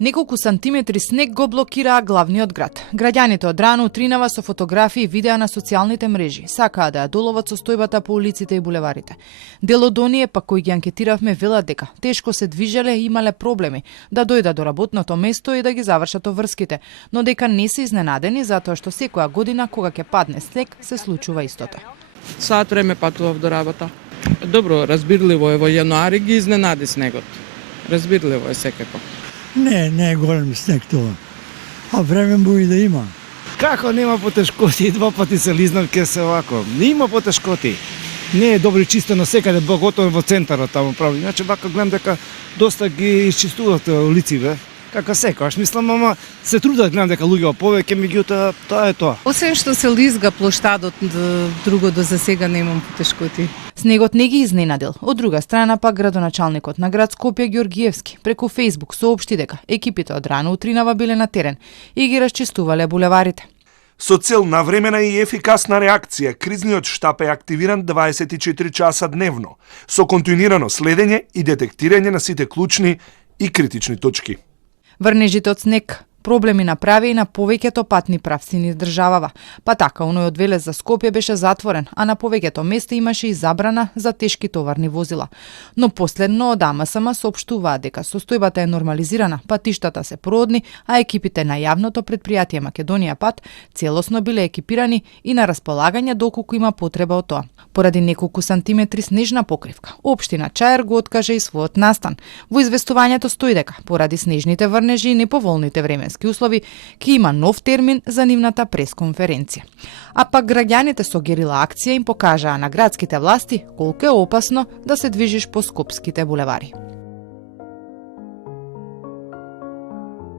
Неколку сантиметри снег го блокираа главниот град. Граѓаните од рано утринава со фотографии и видеа на социјалните мрежи. Сакаа да ја доловат состојбата по улиците и булеварите. Дел од оние пак кои ги анкетиравме велат дека тешко се движеле и имале проблеми да дојдат до работното место и да ги завршат обврските, но дека не се изненадени затоа што секоја година кога ќе падне снег се случува истото. Саат време патував до работа. Добро, разбирливо е, во јануари ги изненади снегот. Разбирливо е секако. Не е голем снег тоа. А време буи да има. Како нема потешкоти, два пати се лизнав ке се овако. Нема потешкоти. Не е добро чистено секаде, боготово во центарот таму прави. Иначе вака гледам дека доста ги изчистуваат улици, бе. Како секојаш, мислам, ама се трудат, гледам дека луѓе повеќе, меѓутоа тоа е тоа. Освен што се лизга плоштадот, друго до засега немам потешкоти. Снегот не ги изненадил. Од друга страна пак градоначалникот на град Скопје Ѓоргиевски преку Facebook соопшти дека екипите од рано утринава биле на терен и ги расчистувале булеварите. Со цел навремена и ефикасна реакција, кризниот штаб е активиран 24 часа дневно, со континуирано следење и детектирање на сите клучни и критични точки. Врнежите од снег проблеми направи и на повеќето патни правци низ државава. Па така, оној од Велес за Скопје беше затворен, а на повеќето места имаше и забрана за тешки товарни возила. Но последно од АМСМ соопштуваа дека состојбата е нормализирана, патиштата се продни, а екипите на јавното предпријатие Македонија Пат целосно биле екипирани и на располагање доколку има потреба од тоа. Поради неколку сантиметри снежна покривка, општина Чаер го откаже и својот настан. Во известувањето стои дека поради снежните врнежи и неповолните временски услови ќе има нов термин за нивната пресконференција. А пак граѓаните со герила акција им покажаа на градските власти колку е опасно да се движиш по скопските булевари.